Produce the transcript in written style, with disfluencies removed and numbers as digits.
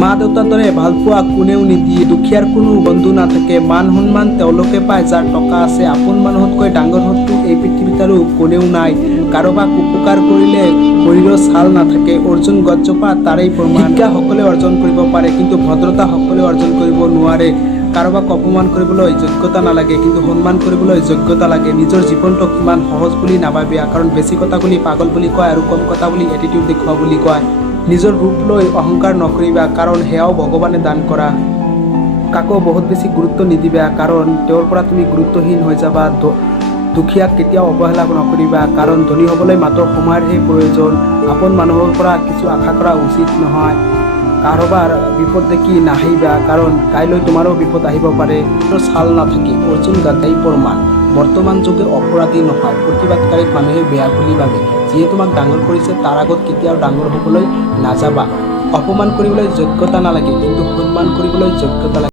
মা দেউতাৰ দৰে ভালপোৱা কোনেও নিদিয়ে। দুখীয়াৰ কোনো বন্ধু নাথাকে, মান সন্মান তেওঁলোকে পায় যাৰ টকা আছে। আপোন মানুহতকৈ ডাঙৰ শত্ৰু এই পৃথিৱীত আৰু কোনেও নাই। কাৰোবাক উপকাৰ কৰিলে শৰীৰৰ ছাল নাথাকে। অৰ্জুন গছজোপা তাৰেই প্ৰমাণ। শিক্ষা সকলোৱে অৰ্জন কৰিব পাৰে, কিন্তু ভদ্ৰতা সকলোৱে অৰ্জন কৰিব নোৱাৰে। কাৰোবাক অপমান কৰিবলৈ যোগ্যতা নালাগে, কিন্তু সন্মান কৰিবলৈ যোগ্যতা লাগে। নিজৰ জীৱনটোক ইমান সহজ বুলি নাভাবিবা, কাৰণ বেছি কথা বুলি পাগল বুলি কয় আৰু কম কথা বুলি এটিটিউড দেখুওৱা বুলি কয়। নিজৰ ৰূপ লৈ অহংকাৰ নকৰিবা, কাৰণ সেয়াও ভগৱানে দান কৰা। কাকো বহুত বেছি গুৰুত্ব নিদিবা, কাৰণ তেওঁৰ পৰা তুমি গুৰুত্বহীন হৈ যাবা। দুখীয়াক কেতিয়াও অৱহেলা নকৰিবা, কাৰণ ধনী হ'বলৈ মাত্ৰ সময়ৰহে প্ৰয়োজন। আপোন মানুহৰ পৰা কিছু আশা কৰা উচিত নহয়। কাৰোবাৰ বিপদ দেখি নাহিবা, কাৰণ কাইলৈ তোমাৰো বিপদ আহিব পাৰে। ছাল নাথাকে, অৰ্জুন গাধাই প্ৰমাণ। বৰ্তমান যুগে অপৰাধী নহয়, প্ৰতিবাদকাৰীক মানুহে বেয়া বুলি ভাবে। যিয়ে তোমাক ডাঙৰ কৰিছে তাৰ আগত কেতিয়াও ডাঙৰ হ'বলৈ নাযাবা। অপমান কৰিবলৈ যোগ্যতা নালাগে, কিন্তু সন্মান কৰিবলৈ যোগ্যতা লাগে।